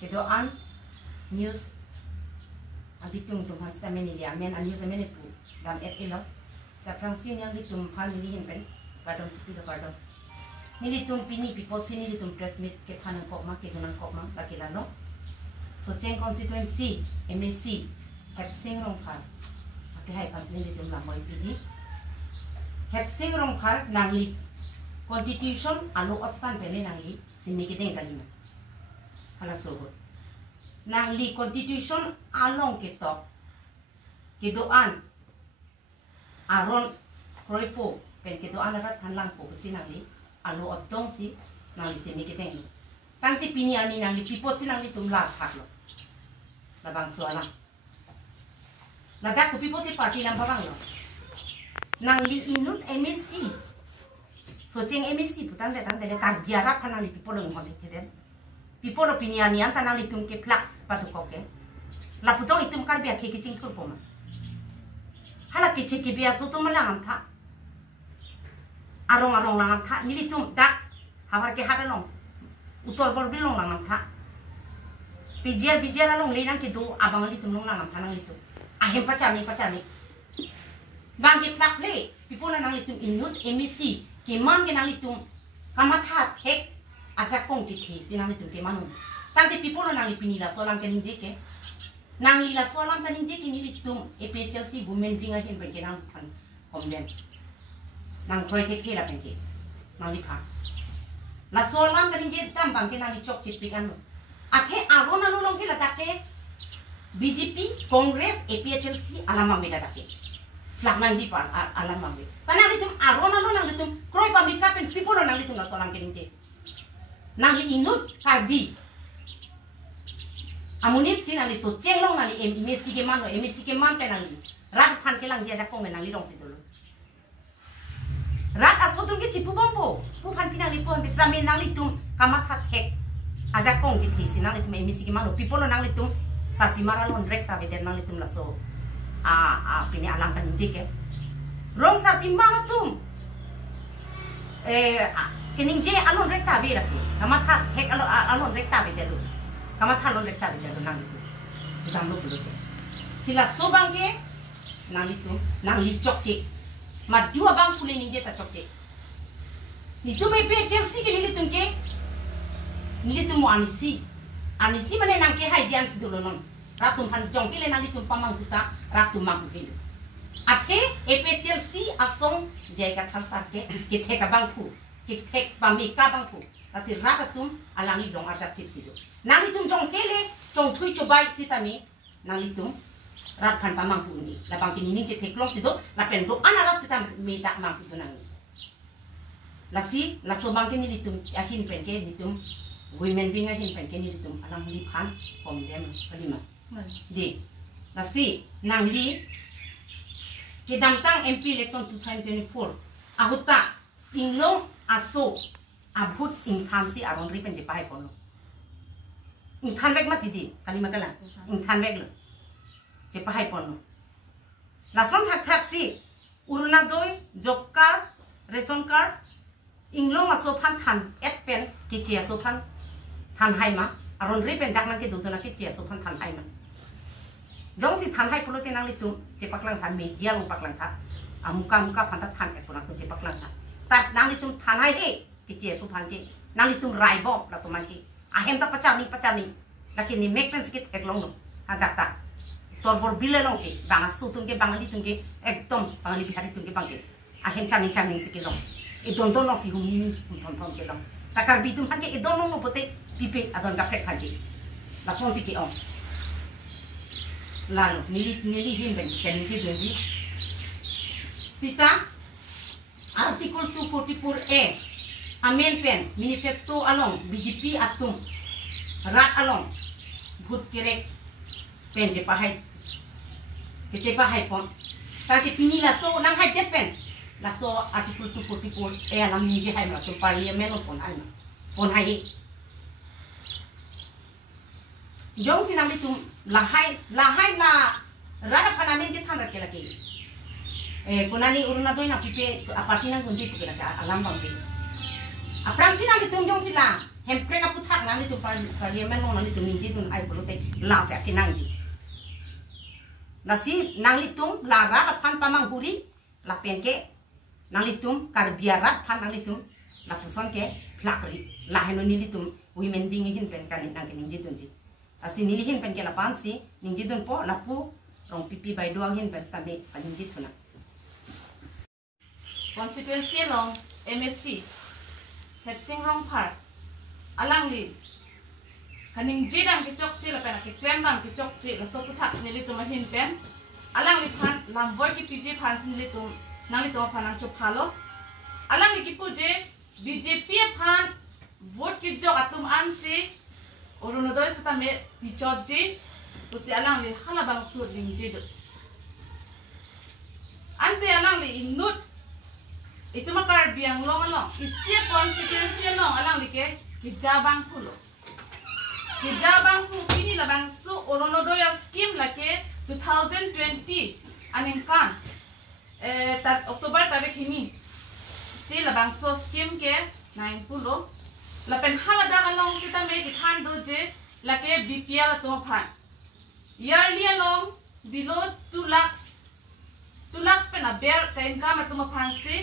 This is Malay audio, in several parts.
kedoan news abitung tum hasta menili amen news amene pu dam elo sa frangsin yang litum han nili hin pen pardon cipi do pardon nili tum pini people sini nili tum press meet ke phanang kok ma ke dunan kok ma bakila no so cheng constituency MSC het sing rong phar ake hai pas nili tum lamoi piji het sing rong phar nangli constitution alo ottan pele nangli simi ke deng kalima ala sohot nangli constitution along ke top ke doan aron kroipo pen ke doan rat hanlang po si nangli alo otong si nangli simi ke deng tangti pini ani nangli pipot si nangli tum lat phak lo labang soala nadak ku pipot si party lam babang lo nangli inut MSC so cheng MSC putan de tang de kagiara kanali pipol ng honte teden pipol opinion yan tanang litum ke plak patu koke la putong itum kar bia ke kicing tur poma hala ke che ke bia so to malang tha arong lang tha nilitum dak hawar ke hadalong utor bor bilong lang tha pijial along lenang ke do abang litum long lang tha nang litum ahem pachani bangke plak le pipol nang litum inut MSC ke man ke nang litum kamatha thek aja kong ke the sinang litum ke manu tangte people nang lipini la solam ke ninje ke nang lila solam ta ninje ke ni litum Chelsea women vinga hin pe ke nang than komden nang khoi ke la pen ke nang lipha la solam ke ninje tam bang ke nang li chok chip pikan athe aron anu long ke la take BJP Congress Chelsea alama me la take flak manji par alama me tanang litum aron anu nang litum kroi pamika pen people nang litum la solam ke ninje nang li inut karbi amunit sin ali so chenglong ali MSC ke man pe nang li rat phan ke lang dia jakong nang li rong si dulu rat asotun ke chipu bombo pu phan pinang li pon bita me nang li tum kamatha thek aja kong ke thi sin nang li tum MSC ke man people nang li tum sarpi maralon rekta be nang li tum la so pini alam kan injike rong sarpi maratum kening je alon rekta be lagi kamatha hek alon rekta be delu kamatha alon rekta be delu nang itu dam lo bulu sila sobang ke nang itu nang li chokche ma dua bang kule ninje ta chokche ni tu me pe Chelsea ke ni litum mo anisi mane nang ke hai jan sidolo non ratum han jong ke le nang litum pamang kuta ratum mang vil athe Chelsea asong jaiga thalsar ke theka bang pu kek pamika bang pu asi rakatum alangi dong arja tipsi do nangitum jong tele jong thui chobai sitami nangitum rat phan pamang pu ni la bang kini ni je teklong sido la pen do anara sitam me tak mang pu nangi la so bang kini litum ahin pen ke litum women binga hin pen ke ni litum alang li phan pom dem kalima di la si nang li ke damtang MP election 2024 ahuta ingno aso abut ingthan si aron ri pen je pai pon ingthan vek ma tidi kalima kala ingthan vek lo je pai pon la son thak si uruna doi job card ration card inglong aso phan than et pen ke che aso phan than hai ma aron ri pen dak na ke du na ke che aso phan than hai ma jong si than hai polo te nang li tu je paklang than media long paklang tha amuka phan than et pon je paklang tha tak nang litum thanai he kiche suphan ke nang litum raibo la to manki ahem ta pachani lakini make sense ke eklong no adakta torbor bilelong ke bang sutun ke bangali tungke ekdom bangali bihari tungke bangke ahem chani ke long e don no si humi ton ke long takar bitum hanke e don no pote pipe adon ka pek hanke la son si ke on lalu nili hin ben kenji denji sita Artikel 244A Amendment Manifesto along BJP atum rat along भूत केरे पेन जे पहाई पon ताकि पिनी लासो नang hai jet pen laso article 244 e alam ni je hai ma to parliament pon hai jong sinang li tum lahai la rada panamen ke tham rakela ke kunani uruna doina pipe aparti nang gundi pukela alam bang ke aprang sinang li tum jong sila hempre ka putak nang itu parliament nang itu ninji tun ai bolote la sa kinangji nasi nang litung lara pan pamang huri la penke nang litung kar biarat pan nang litung la puson ke plakri la heno nilitum women being hin pen kan nang ninji tun ji asi nilihin pen ke la pansi ninji tun po la pu rong pipi bai doang hin pen same paninji tuna constituency long MSC Hetsing Rong Park alang li kaning jidang ki chok chi la pen ki klem dam ki chok chi la so puthak snili tu ma hin pen alang li phan lam boy ki PJ phan snili tu nang li to phanang chop khalo alang li ki puje BJP phan vote ki jok atum ansi orunodoi sata me pichot ji usi alang li hala bang sur ding ji do ante alang li inut itu makar biang long along isi constituency long alang li ke hijabang pulo hijabang pu ini la bang su oronodoya scheme la ke 2020 aning kan tat Oktober tarik ini si la bang su scheme ke 90 la pen halada along sita me ki khan do je la ke BPL to phan yearly along below 2 lakhs pen a bear ka income to phan si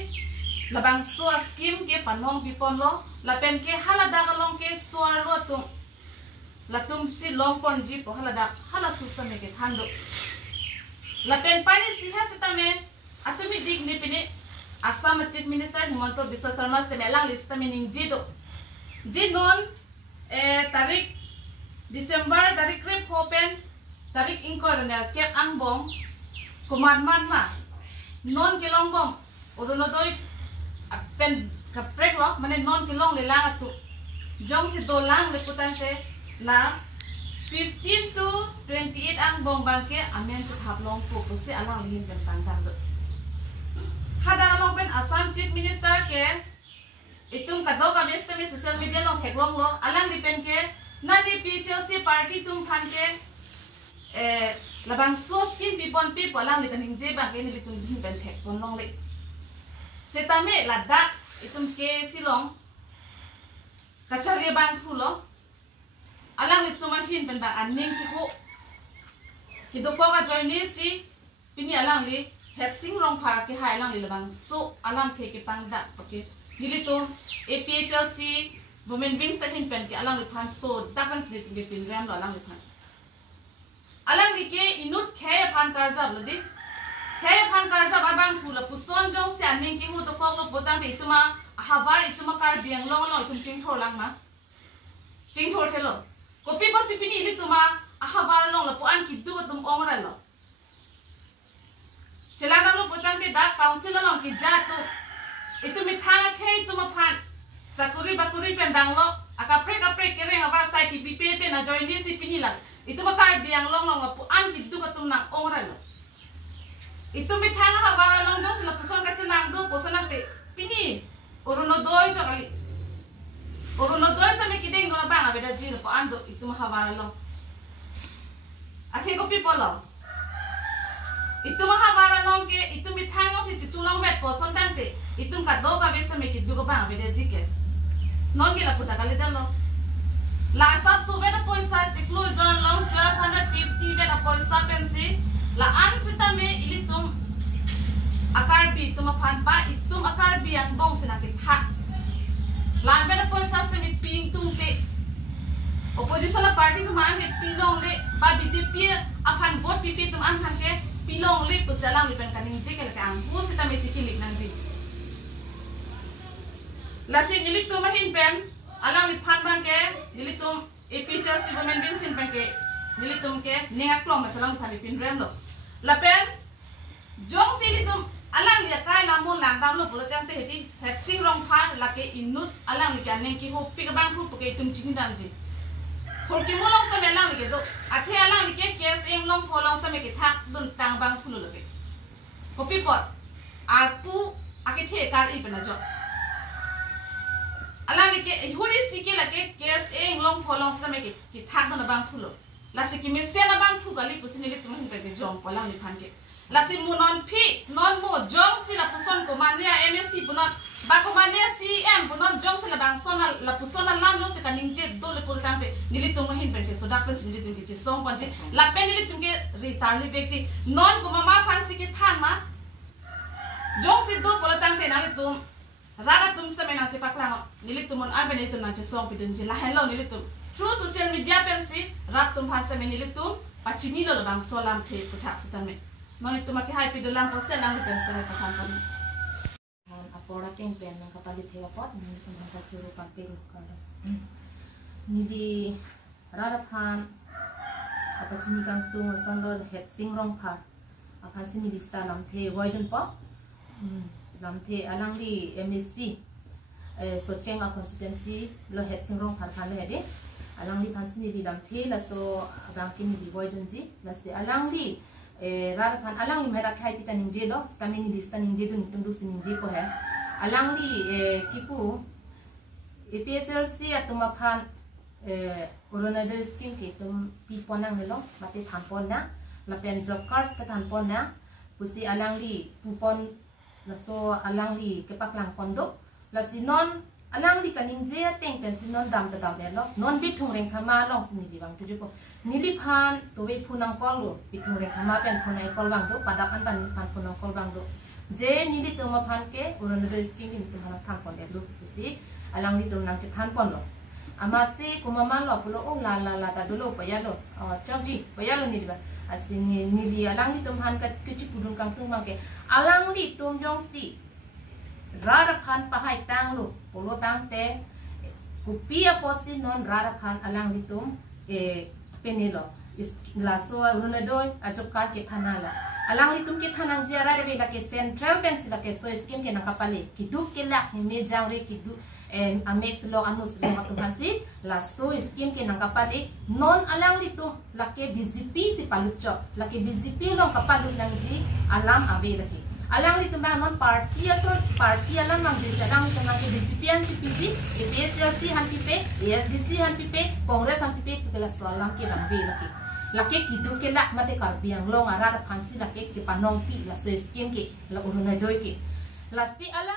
labang soa scheme ke panong pipon lo lapen ke halada galong ke soar lo tum latum si long pon ji po halada hala susame ke thando lapen pani si ha sitame atumi dig ni pini Assam Chief Minister Himanto Biswa Sharma se melang list me ning ji do ji non tarik December tarik rep open tarik inkor ner ke angbong kuman man ma non ke long bom odonodoi pen kaprek lo mane non kilong le lang atu jong si do lang le putante la 15 to 28 ang bong bangke amen chu thap long ko ko se alang lin pen tang tang do hada long pen Assam Chief Minister ke itum ka do ka best me social media long thek long lo alang li pen ke na ni PCC party tum phan ke labang so skin pipon pi alang li kan hingje ba ke ni tum hin pen thek pon long le setame ladak itum ke silong kachari bang thulo alang lituman hin pen ba aning ki ko hidoko ka join si pini alang li Hetsing Rong Park ke hai alang li labang so alam ke pang da okay nilitum APHLC women wing sa hin pen ke alang li phan so dakan slit ke pin ram lo alang li phan alang li ke inut khe phan karja bladi Kaya phan karja abang thula puson jong se aning ki hu to kok lo potang de ituma havar ituma kar biang long lo itum ching thor lang ma ching thor thelo kopi pasi pini ili tuma havar long lo po an ki du tum ong ra lo celana lo potang de da council long ki ja tu itumi thang khe ituma phan sakuri bakuri pendang lo akapre kere abar sai ki pipe na join ni si pini la ituma kar biang long lo po an ki du tum nang ong ra lo itu mitang habara long dos la puson ka chenang do puson te pini orunodoi chakali orunodoi sa me kideng no bang abeda jino po ando itu habara long akhe ko pipolo itu habara long ke itu mitang si chulong met puson tante itu ka do ba be sa me kidu ko bang abeda jike non ki la puta kali dalo la sa sube na poisa chiklu jon long 1250 be na poisa pensi la an sitame ilitum akarbi tuma phan pa itum akarbi ang bong sinaki tha lan bena poisa se mi ping tum te opposition party ko mang ke pilong le ba BJP aphan vote pipi tum an khan ke pilong le pusalang li pen kaning je ke la ang hu sitame chikilik nang ji la si ilitum hin pen alang li phan bang ke ilitum APHLC women wing sin pen ke nilitum ke ninga klong masalang Philippine rem lo lapen jong silitum alang li kai la mo lang dam lo bolo tang te heti Hetsing Rong Park la ke inut alang li kan ki ho pik bang pu ke tum ching dan ji khol ki mo long sa me lang li ke do athe alang li ke kes eng long pholong sa me ki thak dun tang bang phulu lo ke kopi pot ar pu ake the kar I bana jo alang li ke huri sike la ke kes eng long pholong sa me ki thak dun bang phulu la se ki me se na bang thu gali pusini li tum hin pe jong polang li phan ke la si munon pi non mo jong si la puson komania MSc punon ba komania CM punon jong si la bang sona la pusona lam no se kaninje do le pultante nilitung mahin ben ke sodak pes nilitung ke song konje la pen nilitung ke ritarli bekti non ko mama pansi ke than ma jong si do pultante nalitung rara tum se mena cepak lang nilitung mon arbe nilitung na che song pidun je la hello nilitung through social media pensi rat tum hasa me nilitung pachini lo bang solam ke putak sitame non itu makai hai pidulang proses lang pensi me patang kon apora keng pen nang kapalit hewa pot ni tentang satu pakai kada nili raraphan apa cini kang tu sandor het singrong kha apa sini lista lam the voidun po lam the alangli MSc socheng a constituency lo het singrong kha khan le de alangli phan sini di lam the la so abangkin di voidun ji la se alangli raraphan alang mera khai pita ninje lo stamini lista ninje dun tundu sinje ko hai alang li kipu EPSLC atuma phan Coronado scheme ke tum pi ponang lo mate thampon na la pen job cards ka thampon na pusi alang li pupon la so alang li ke paklang pondo la sinon alang li kaninje teng pen sinon dam ta dam lo non bi thung reng khama long sini di bang tuju ko nili phan to we phunang kol lo bi thung reng khama pen phunai kol bang do padak an ban phan phunang kol bang do je nili to ma phan ke Coronado scheme ni tum than pon de lu pusi alang li tum nang che than pon lo amasi kumama lo pulo o la ta dulu payalo changji payalo ni ba asini nili alang li tum han ka kichi pudung kang tung mang ke alang li tum jong sti rara phan pahai tang lo polo tang te kupia posi non rara phan alang li tum penelo la so Coronado ajok kar ke thanala alang li tum ke thanang jara re la ke central bank la ke so scheme ke nakapale kiduk ke la me jang re kiduk amex lo anus lo matuhan si la so scheme ke nakapale non alang li tum la ke BJP si palucho la ke BJP lo kapalut nang ji alam ave la ke alang li tum non party alam mang ji alang tum ke BJP an si PB EPSLC han pipe ASDC han pipe congress han pipe ke la so alang ke ram ve la ke laki kitu ke lak mate kar biang long ara phansi laki ke panong pi la so scheme ke la Coronado ke lasti ala